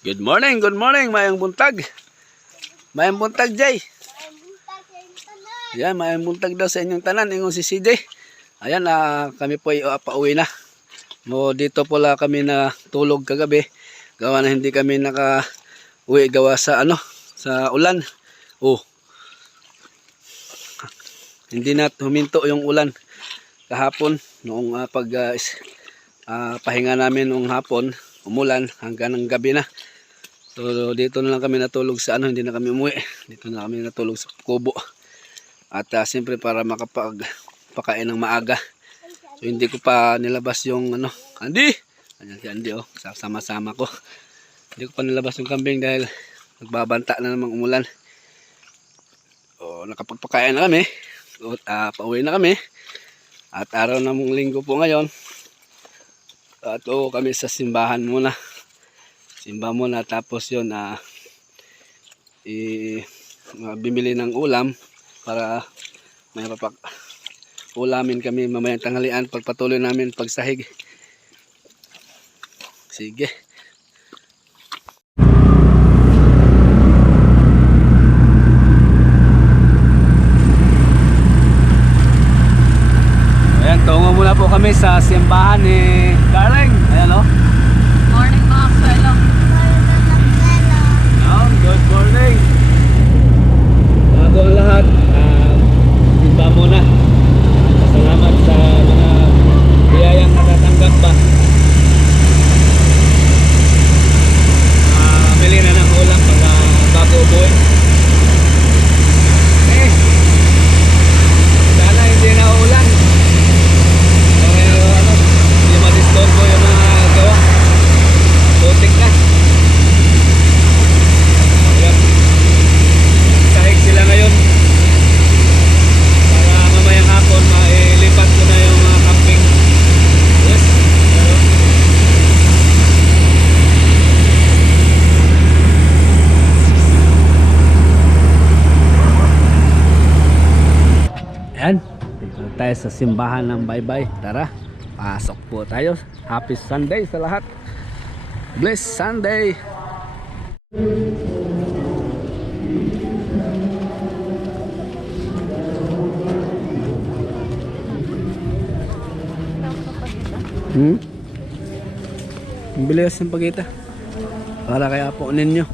Good morning, mayang buntag. Mayang buntag, Jay. Yan, mayang buntag daw sa inyong tanan, ingon si CJ. Ayan, kami po ay pauwi na. Dito pala kami na tulog kagabi. Gawa na hindi kami naka-uwi gawa sa sa ulan. Hindi na huminto yung ulan kahapon noong pahinga namin noong hapon, umulan hanggang ng gabi na. So dito na lang kami natulog sa hindi na kami umuwi. Dito na kami natulog sa kubo. At siyempre para makapagpakain ng maaga. So hindi ko pa nilabas yung Andy. Ayan si Andy sama-sama ko. Hindi ko pa nilabas yung kambing dahil nagbabanta na namang umulan. Nakapagpakain na kami. Pauwi na kami. At araw ng linggo po ngayon. At kami sa simbahan muna. Simba muna tapos yun bibili ng ulam para may ulamin kami mamayang tanghalian pagpatuloy namin pagsahig. Sige. Ayan, tungo muna po kami sa simbahan ni Darling. Ayan Morning mga kaswelo. Good morning. Bago ang lahat, simba muna. Salamat sa mga biyayang natatanggap pa. Bili na ng ulam para bago ubuhin. Sana hindi na ulan. Hindi madistorbo yung mga gawa. Putik na. Sahig sila ngayon para mamayang hapon mailipat ko na yung mga camping. Yes. Ayan, dito tayo sa simbahan ng Baybay. Tara, pasok po tayo. Happy Sunday sa lahat. Blessed Sunday. Ang bilis ng pagkita para kaya po ninyo.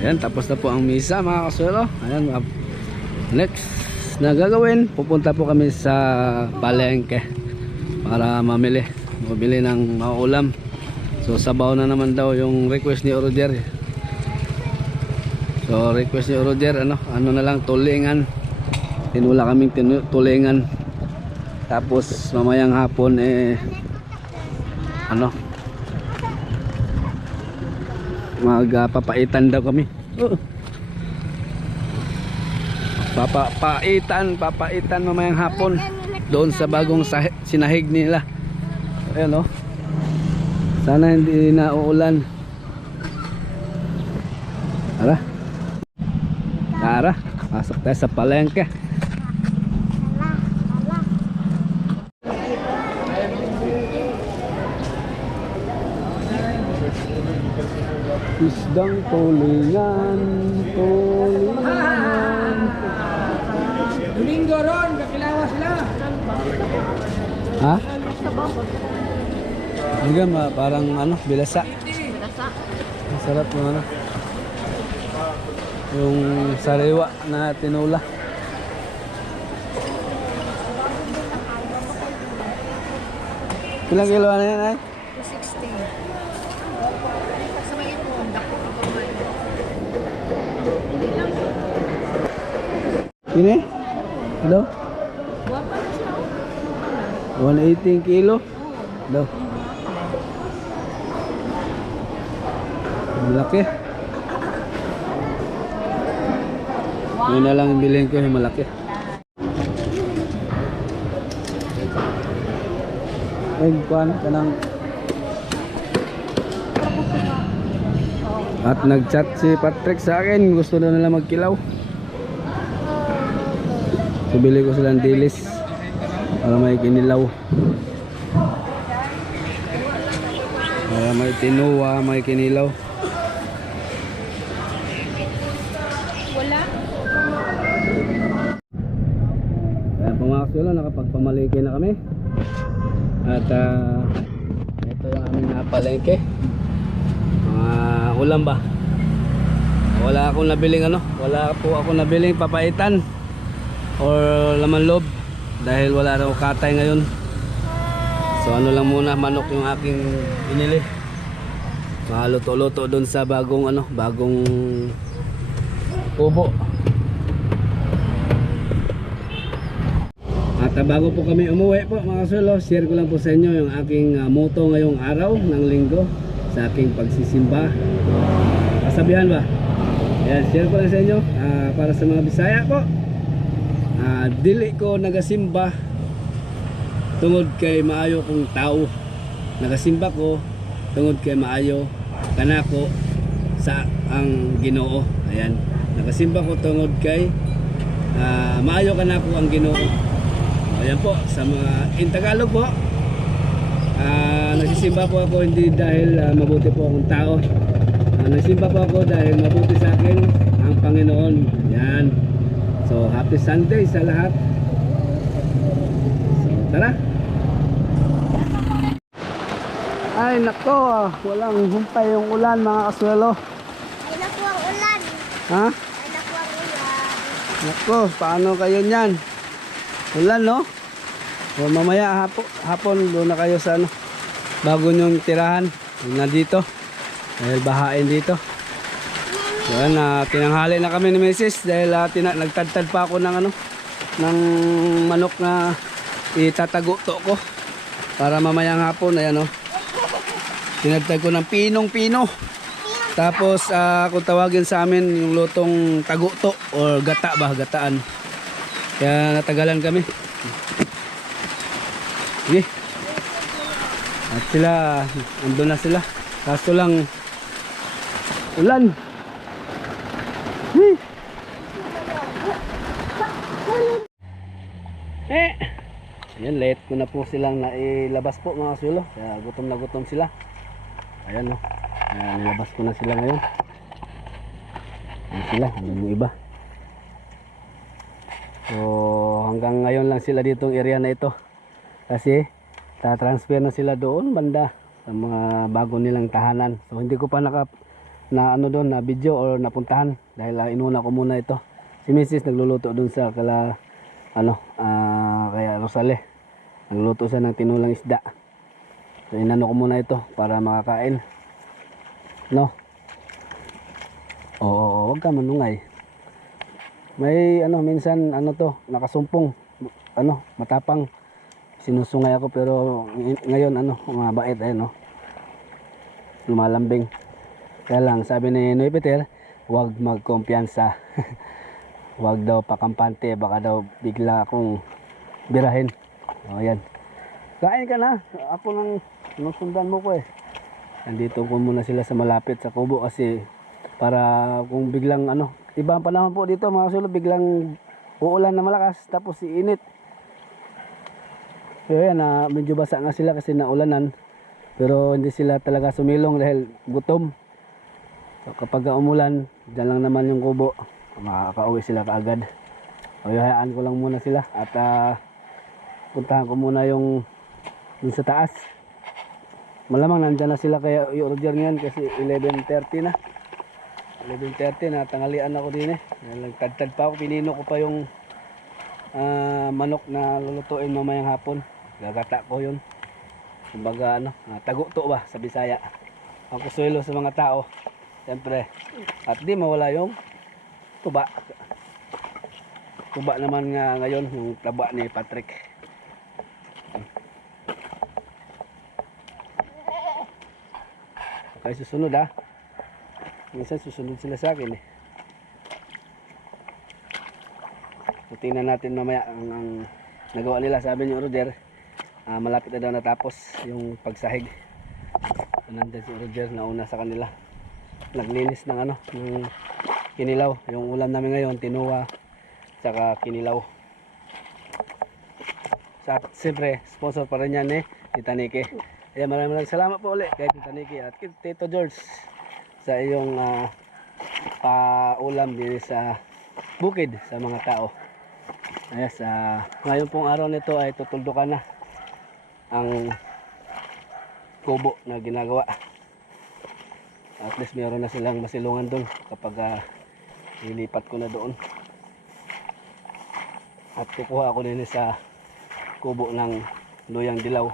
Ayan, tapos na po ang misa mga kaswelo. Ayan, next na gagawin, pupunta po kami sa palengke para mamili ng mga ulam. So sabaw na naman daw yung request ni Roger. So request ni Roger ano na lang, tulingan. Tinula kaming tulingan. Tapos mamayang hapon magpapaitan daw kami. Papaitan mamayang hapon doon sa bagong sinahig nila. Ayan sana hindi na uulan. Tara, pasok tayo sa palengke. Isdang tulingan. Domingo ron, kakilawa sila. Ha? Hanggang parang bilasa. Masarap yung yung sariwa na tinula. Ilang kilo na yan ay? 260. Sa may ipon, dako ka pa man. Ini? Hello? Guwapa na siya. 118 kilo? Hello? Malaki. Yun na lang bilhin ko yung malaki. Kuan kanang. At nag-chat si Patrick sa akin, gusto na nila magkilaw. So bili ko silang dilis para may kinilaw. May tinuwa, may kinilaw. Wala. Kaya pumasok lang, nakapagpamaliki na kami. At ito yung aming napalengke. Mga ulam ba? Wala akong nabiling wala po ako nabiling papaitan or laman loob dahil wala raw katay ngayon. So lang muna, manok yung aking binili. Maluto-luto doon sa bagong bagong kubo. At bago po kami umuwi po mga kasulo, share ko lang po sa inyo yung aking motto ngayong araw ng linggo sa aking pagsisimba. Kasabihan ba? Ayan, share ko lang sa inyo para sa mga Bisaya po. Dili ko nagasimba tungod kay maayo kong tao. Nagasimba ko tungod kay maayo kanako sa ang Ginoo. Ayan, nagasimba ko tungod kay maayo kanako ang Ginoo. Ayan po, sa mga in Tagalog po, nagsisimba po ako hindi dahil mabuti po akong tao. Nagsimba po ako dahil mabuti sa akin ang Panginoon. Ayan. So happy Sunday sa lahat. So tara. Ay nako, walang humpay yung ulan mga kaswelo. Ay na po ang ulan. Ha? Ay na po ang ulan. Nako, paano kayo niyan? Ulan no? O mamaya hapon doon na kayo sa bago nyong tirahan na dito. Dahil bahain dito. So yan, tinanghali na kami ni Mrs. dahil nagtadtad pa ako ng ng manok na itatago-to ko para mamayang hapon. Ayan tinagtag ko ng pinong-pino. Tapos kung tawagin sa amin yung lutong tago-to or gata ba, gataan. Kaya natagalan kami. Sige. At sila, andun na sila. Kaso lang ulan. Ayan, late ko na po silang nailabas po mga kasulo. Kaya gutom na gutom sila. Ayan nilabas ko na sila ngayon. Ayan sila, yung iba. So hanggang ngayon lang sila ditong area na ito. Kasi ta-transfer na sila doon banda sa mga bago nilang tahanan. So hindi ko pa doon na video or napuntahan dahil inuna ko muna ito. Si Mrs. nagluluto doon sa kaya Rosale. Nagluluto siya ng tinulang isda. So inano ko muna ito para makakain. No. Oo, wag ka manungay. May minsan to, nakasumpong. Matapang. Sinusungay ako pero ngayon mabait lumalambing. Kaya lang sabi ni Noy Peter, huwag magkumpiyansa. Huwag daw pakampante, baka daw bigla akong birahin. O yan. Kain ka na. Ako nang sinusundan mo ko eh. Nandito ko muna sila sa malapit sa kubo kasi para kung biglang iba ang panahon po dito mga kasulo, biglang uulan na malakas tapos iinit. So yan, medyo basa nga sila kasi naulanan. Pero hindi sila talaga sumilong dahil gutom. So kapag umulan, dyan lang naman yung kubo. Makakauwi sila kaagad. O hayaan ko lang muna sila. At puntahan ko muna yung dun sa taas. Malamang nandyan na sila kaya yung Roger ngayon kasi 11:30 na. 11:30 na tanghalian ako din eh. Nagtadtad pa ako, pinino ko pa yung manok na lulutuin mamayang hapon. Gagata ko yun. Kumbaga tago-to ba sa Bisaya. Ang kusuelo sa mga tao. Siyempre. At di mawala yung tuba. Tuba naman nga ngayon yung taba ni Patrick. Okay, susunod minsan susunod sila sa akin eh. So, tingnan natin mamaya ang nagawa nila. Sabi ni Roger malapit na daw natapos yung pagsahig. Nandun si Roger nauna sa kanila. Naglinis ng ng kinilaw. Yung ulam namin ngayon tinuwa saka kinilaw. Sa siyempre, sponsor pa rin yan Tita Nikki. Kaya maraming salamat po ulit kay Tita Nikki at kay Tito George sa iyong paulam din sa bukid sa mga tao. Ayos, ngayon pong araw nito ay tutuldukan na ang kubo na ginagawa. At least meron na silang masilungan doon kapag ilipat ko na doon. At kukuha ako din sa kubo ng luyang dilaw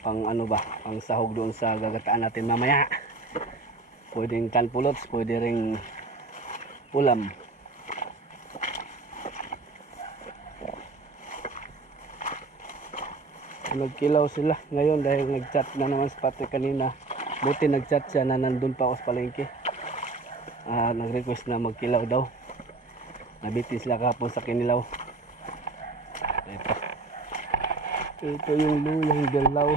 pang pang sahog doon sa gagataan natin mamaya. Pwedeng kanpulots, pwede ring ulam. Nagkilaw sila ngayon dahil nagchat na naman sa Patrick kanina. Buti nagchat siya na nandun pa ako sa palengke. Nag-request na magkilaw daw. Nabitin sila kahapon sa kinilaw. Ito yung luyang dalaw.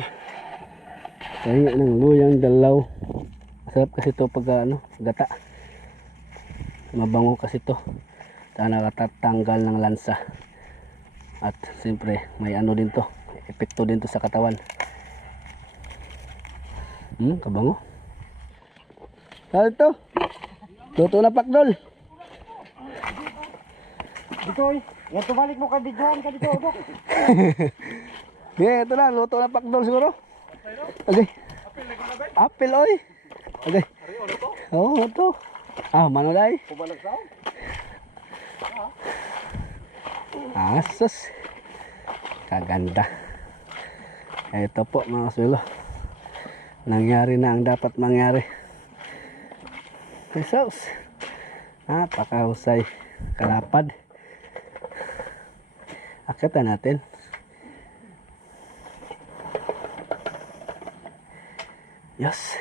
Kaya ng luyang dalaw. Masarap kasi ito pag gata. Mabango kasi ito. Nakatatanggal ng lansa. At siyempre may din to. Epekto din to sa katawan. Kabango. Saan ito? Luto na pakdol. Itoy, yan tumalik mo ka bigyan ka dito, Dok. Yeah, ito na, luto na pakdol siguro. Okay. Apil oy. Okay. Oh, ito. Manulay. Asus. Kaganda. Ito po mga kasulo. Nangyari na ang dapat mangyari. Pesos. Napakahusay. Kalapad. Akitan natin. Yes.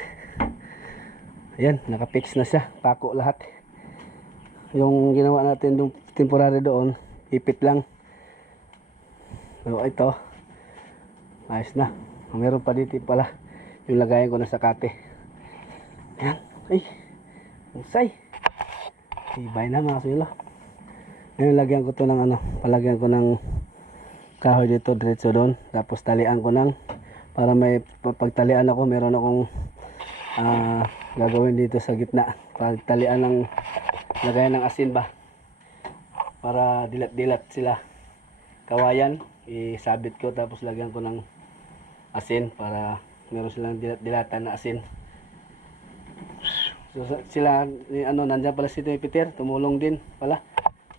Ayan, nakapix na siya. Pako lahat. Yung ginawa natin yung temporary doon, ipit lang. Pero ito, ayos na. Meron pa dito pala. Yung lagayan ko na sa kate. Ayan. Ay, usay. Ibay na mga sila. Ngayon lagyan ko to ng palagyan ko ng kahoy dito diretso doon. Tapos talian ko ng para may pagtalian ako, meron akong gagawin dito sa gitna. Pagtalian ng lagayan ng asin ba. Para dilat-dilat sila. Kawayan, isabit ko tapos lagyan ko ng asin para meron silang dilat-dilatan na asin. So sila nandiyan pala si Peter, tumulong din pala.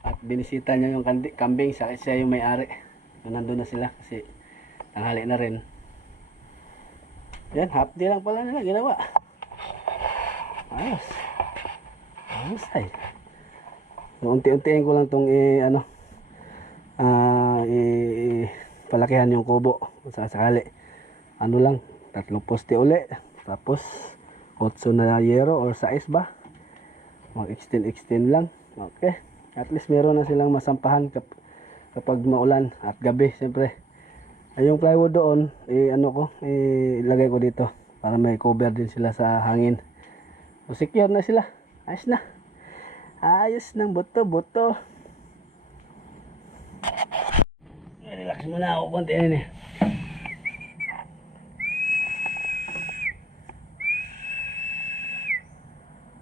At binisita niya yung kambing, siya yung may-ari. So, nandun na sila kasi tanghali na rin. Yan, half day lang pala nila ginawa. Ayos. Ayos ay. So, unti-untiin ko lang itong palakihan yung kubo sa sakali. Lang, 3 poste uli. Tapos 8 na yero or size ba? Mag-extend lang. Okay. At least meron na silang masampahan kapag maulan at gabi siyempre. Ay yung plywood doon, ilagay ko dito para may cover din sila sa hangin. So secure na sila. Ayos na. Ayos ng buto-buto. Relax muna ako konti ini.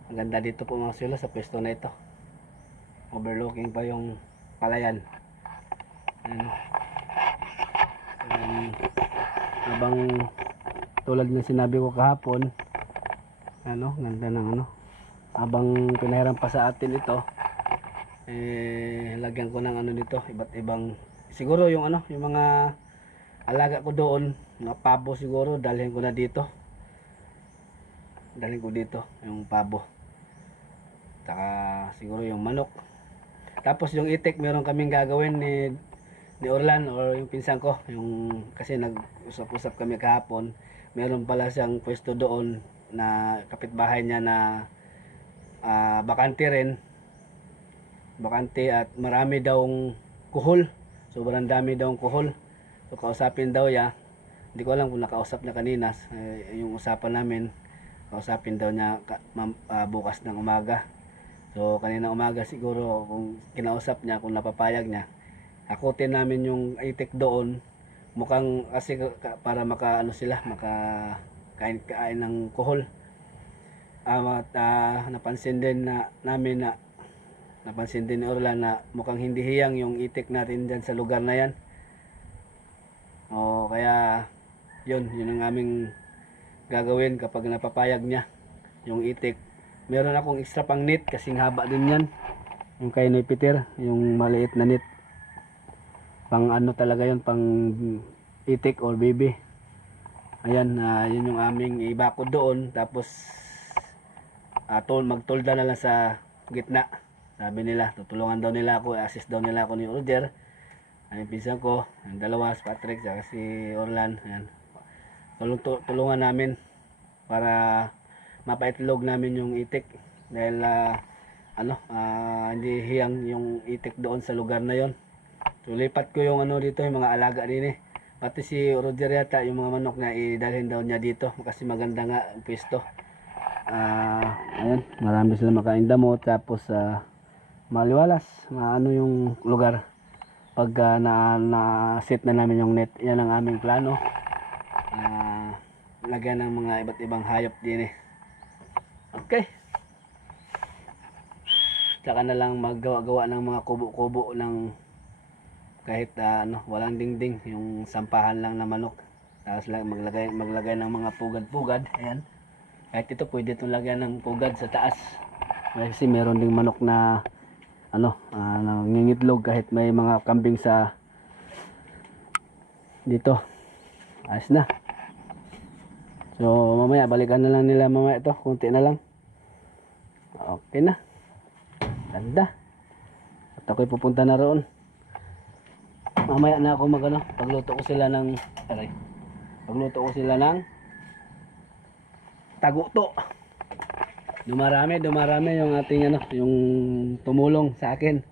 Ang ganda dito po mga sila sa pwesto na ito. Overlooking pa yung palayan. Habang tulad ng sinabi ko kahapon, ganda ng habang pinahiram pa sa atin ito, lagyan ko ng dito, iba't ibang, siguro yung yung mga alaga ko doon, mga pabo siguro, dalhin ko dito yung pabo, saka siguro yung manok. Tapos yung itik meron kaming gagawin ni Orlan or yung pinsan ko, kasi nag-usap-usap kami kahapon, meron pala siyang pwesto doon na kapitbahay niya na bakante rin, at marami daw kuhol, sobrang dami daw kuhol. So kausapin daw niya, hindi ko alam kung nakausap na kanina, yung usapan namin, kausapin daw niya bukas ng umaga. So kanina umaga siguro kung kinausap niya, kung napapayag niya, akutin namin yung itik doon mukhang kasi para maka ano sila, maka kain ng kohol. At napansin din napansin din ni Orlan na mukhang hindi hiyang yung itik natin dyan sa lugar na yan. O kaya yun ang aming gagawin kapag napapayag niya yung itik. Meron akong extra pang net kasing haba din yan. Yung kay Noy Peter, yung maliit na net. Pang ano talaga yun, pang itik or baby. Ayan, yun yung aming ibakod doon. Tapos magtolda na lang sa gitna. Sabi nila, tutulungan daw nila ako, assist daw nila ako ni Roger. Ang pinsan ko, ang dalawa, si Patrick, saka si Orlan. Ayan. Tulungan namin para mapaitlog namin yung itik. Dahil hindi hiyang yung itik doon sa lugar na yon. So lipat ko yung dito, yung mga alaga din eh. Pati si Roger yata, yung mga manok na idalhin daw niya dito kasi maganda nga ang pwesto. Ayan, marami sila makain damo, tapos maliwalas, maano yung lugar pag na-set na namin yung net. Yan ang aming plano. Lagyan ng mga iba't ibang hayop din eh. Okay. Tsaka na lang maggawa-gawa ng mga kubo-kubo ng kahit walang dingding, yung sampahan lang na manok. Tapos lang maglagay ng mga pugad-pugad. Ayan. Kahit ito pwede itong lagyan ng pugad sa taas. Kasi meron ding manok na nangingitlog kahit may mga kambing sa dito. Ayos na. So mamaya balikan na lang nila mamaya ito, kunti na lang. Okay na. Ganda. At ako'y pupunta na roon. Mamaya na ako pagluto ko sila ng taguto. Dumarami yung ating yung tumulong sa akin.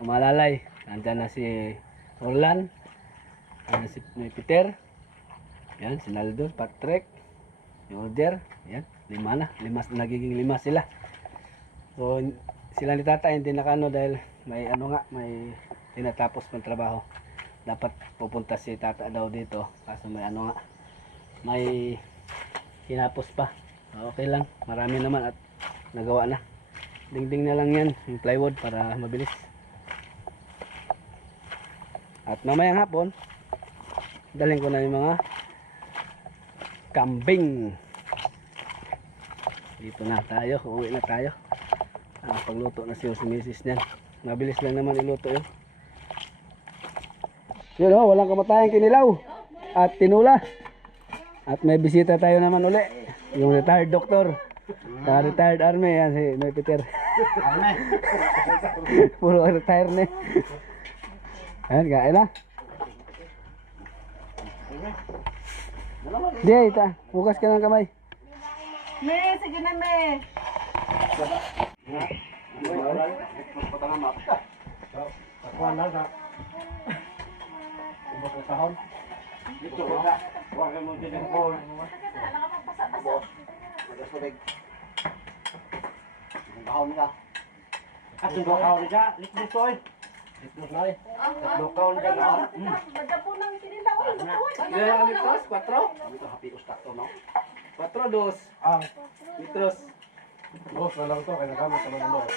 Umalalay. Nandiyan na si Orlan. Nandiyan si Peter. Yan, si Naldo, Patrick, yung Roger. Yan, nagiging lima sila. So, sila ni Tata hindi nakano dahil may may tinatapos pang trabaho. Dapat pupunta si Tata daw dito kasi may hinapos pa. Okay lang, marami naman at nagawa na. Dingding na lang yan, yung plywood para mabilis. At mamayang hapon, dalhin ko na yung mga kambing. Dito na tayo, uwi na tayo. Pagluto na si Mrs. niyan. Mabilis lang naman iluto yun. Yun walang kamatayang kinilaw at tinula. At may bisita tayo naman uli. Yung retired doctor. Retired army, yan si Noy Peter. Puro retire na. Ayan, kain na. Diay, bukas ka ng kamay. Me, sige na me. Kuha na sa. Ubos na sahon. Dito ba? Huwag mo din ang call. Boss. Magasubig. Bahon ka. At yung kahon ka, likbos ko eh. Likbos na eh. Kahon ka na. Magdapo ng tinilaw. Ilan ang litros? 4? Ito happy ustak to, no? 4, 2 litros. Boss na lang to, kaya nagamit sa mga loob.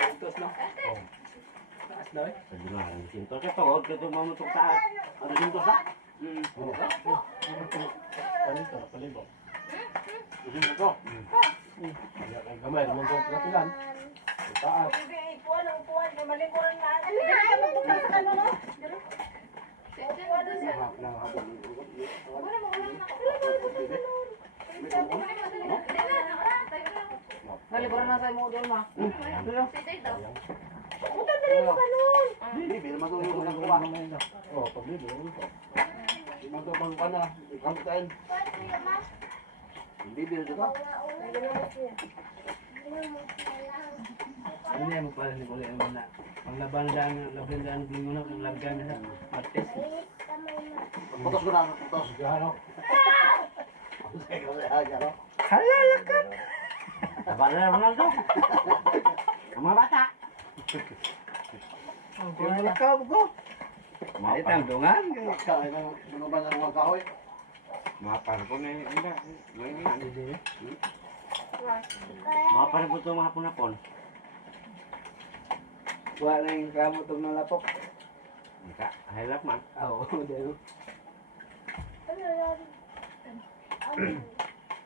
Litros no? Taas daw eh. Sabi nga, ang sinto ka to, huwag ka ito mamutok sa ano sinto sa? Palito, palibok. Sinto to. Kaya kang gamay, naman to pinapilan. Taas. Naliburan na sa mo doon ma. Bibi, naman to yung unang kuha. Oo, pabibi, naman to. Naman to pang pana, ikampitain. Bibi, ito to. Ano yan mo pala ni Kuya naman na panglaban daan bingo na kung lagyan na sa Martes. Putos ko na, putos. Gano? Halalakat! Taba na Ronaldo. Ang mga bata. Yung malakaw ko. Itang dungan. Kaya na manuban ng mga kahoy. Mapar ko na yun. Mapar ko ito mga punapon. Wala na yung kamot ng nalapok. Maka, hilap man. Oo, dahil.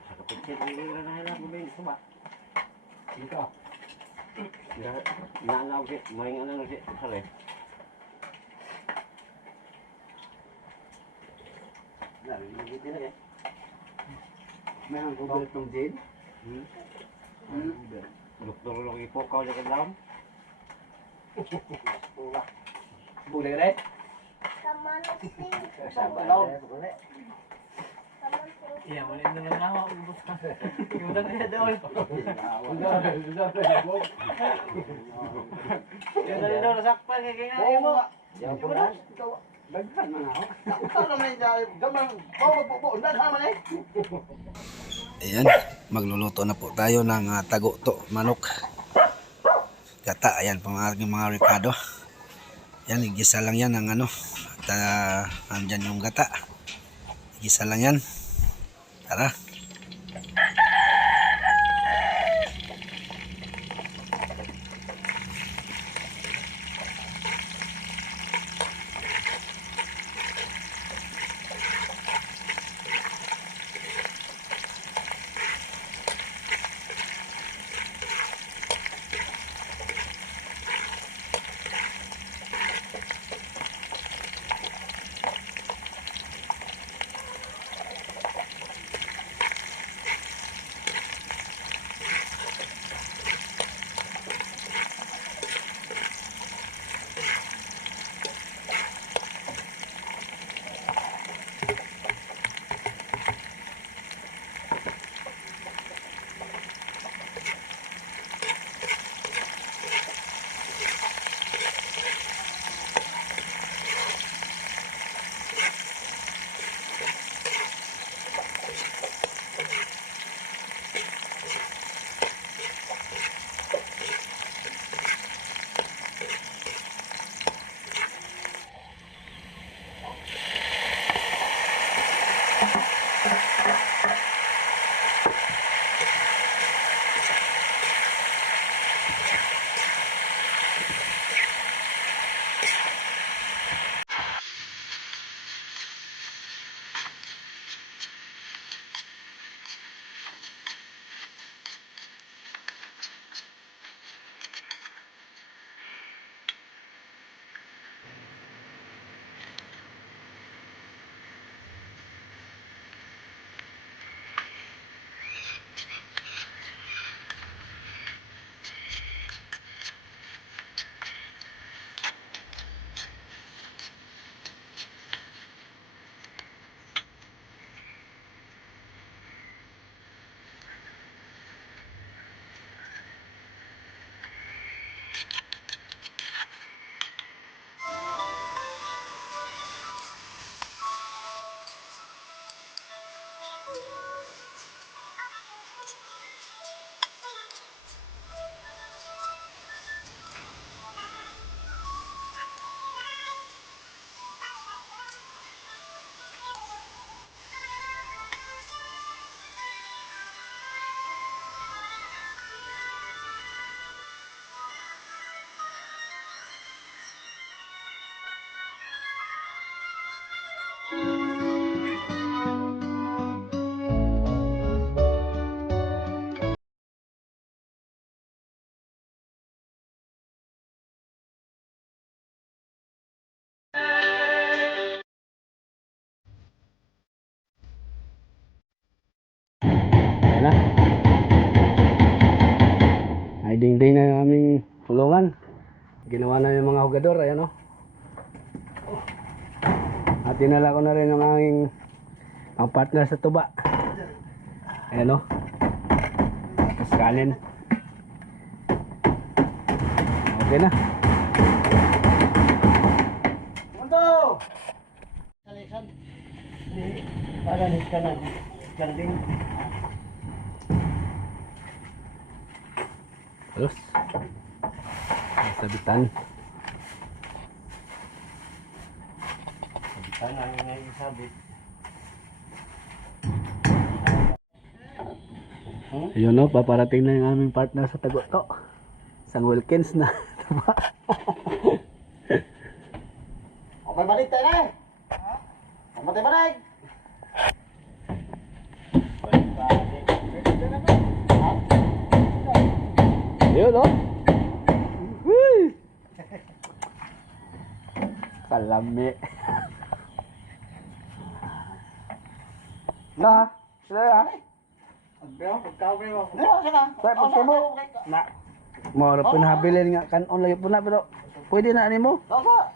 Sa kapitsit, hindi na hilap mo ba yun? Suba. Ito. Naanaw siya, may ano siya, sali. May ang kubat ng jail. Doktor lang ipokaw siya ka daw. Boleh rin? Saman si. Sabar. Iya, boleh dengan nama ubus. Gimana ya dol? Ya dari dol sakpan kayak gini mo. Yan po na. Daghan man ako. Ikaw naman yung gamang bawag undan ha man eh. Ayan, magluluto na po tayo ng tago to, manok. Gata, ayan po ang aking mga Ricardo. Yan, igisa lang yan ng ano. At andyan yung gata. Igisa lang yan. Tara. Ayan na. Ay ding-ding na yung aming kulungan. Ginawa na yung mga hugador. Ayan o. At dinala ko na rin yung aming ang partner sa tuba. Ayan o. Tapos kanin. Okay na. Mundo! Kalisan. Para ni kanan. Kanding. Terus. Sabitan. Sana nga isabit. Ayun no, paparating na yung aming partner sa Tago to. Isang Wilkins na. Diba? Okay, balik tayo na. Matay balik. Ayun no. Whee! Kalami. Na, sila ha? Hindi mo, sila. Tay, pagka mo. Na. Mo ra pinahabilin nga kanon lagi po na pero pwede na ani mo. Sasa.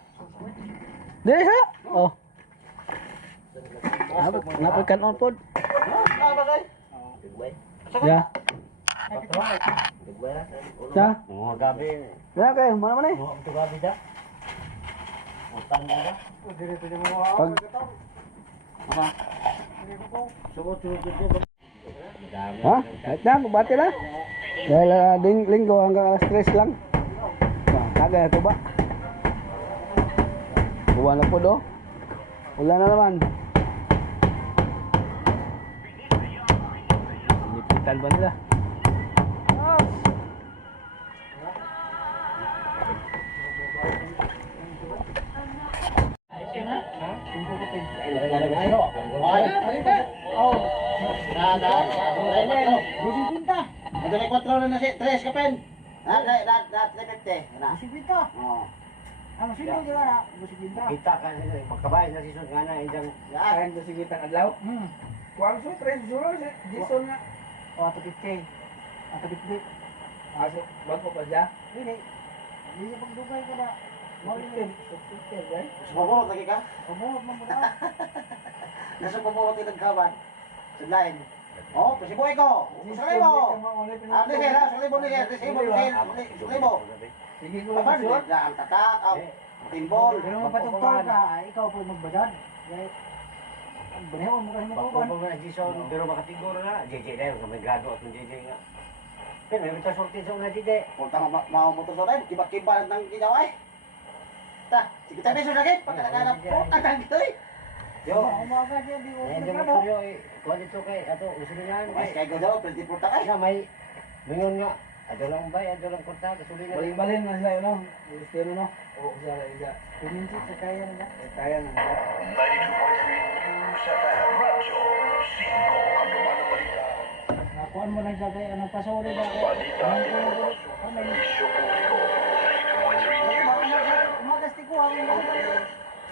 Dili ha. Oh. Napag kanon pod. Nabagay. Ya. Ya. Mga gabi. Ya kayo, mana man eh. Mga ito gabi da. Utang na da. Pag ha? Kahit na, bubati na. Dahil linggo hanggang alas 3 lang. Kagaya ito ba? Buwan na po do. Wala na naman. Sinipitan ba nila? Ada na 4 na si 3 kapen. Dat lepete. Na. Oh. Kita ka nila. Magkabayan na sisod nga na. Indang Ya. Sumabot lagi ka? Nasa pamulot yung nagkawan. Sudlain. Oh, pasibuhay ko. Salay mo. Ligay ha, salay mo, ligay. Salay mo. Papan, ang tatak, ang timbol. ikaw po magbadad. Banehon mo kasi Pag mga Jason, pero makatiguro na. JJ na yun. May grado at ng JJ nga. Pero may kita sorti sa mga JJ. Punta mga motor sa rin, kiba-kiba ng kinaway. Ta, sige tayo beso lagi. Pagkakala po, ang gitoy. Yo. umaga siya, di ko Hindi mo tuloy ay kuha dito kay ato usulingan Mas kay kay Godaw, pwede po takay. sa may mingon nga ato lang bay ato lang kurta usulingan. Balik-balik na sila, no? Pero no? Oo, sa isa. Pininti sa kaya nila. Kaya na. 92.3 sa Radyo 5 ang lumalabalik Nakuan mo lang sa kaya, anong pasuri ba? balita isyo publiko 92.3 News FM.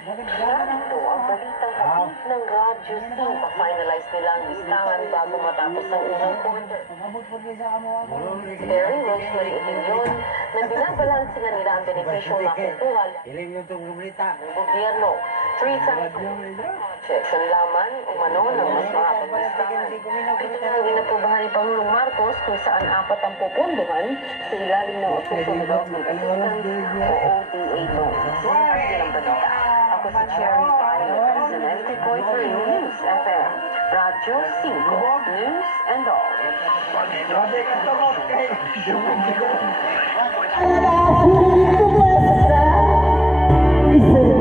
Umagas ko ang Narito ang balitang hatid ng Radyo 5. Finalize nila ang listahan bago matapos ang unang quarter. Pag-abot po kayo sa amo ako. Terry Rosemary Opinion na binabalansingan nila ang benepisyong nakukuha Ilim yung tong balita. ng gobyerno. 3 projects ang laman umano ng mas mahabang listahan. Ito na ang inaprubahan ni Pangulong Marcos kung saan 4 ang pupunduhan sa ilalim ng Official Development Assistance o ODA loans. Yan ang balita. Ako si Cherry Bayo sa 90.3 News FM. Radyo 5 News and All. Isa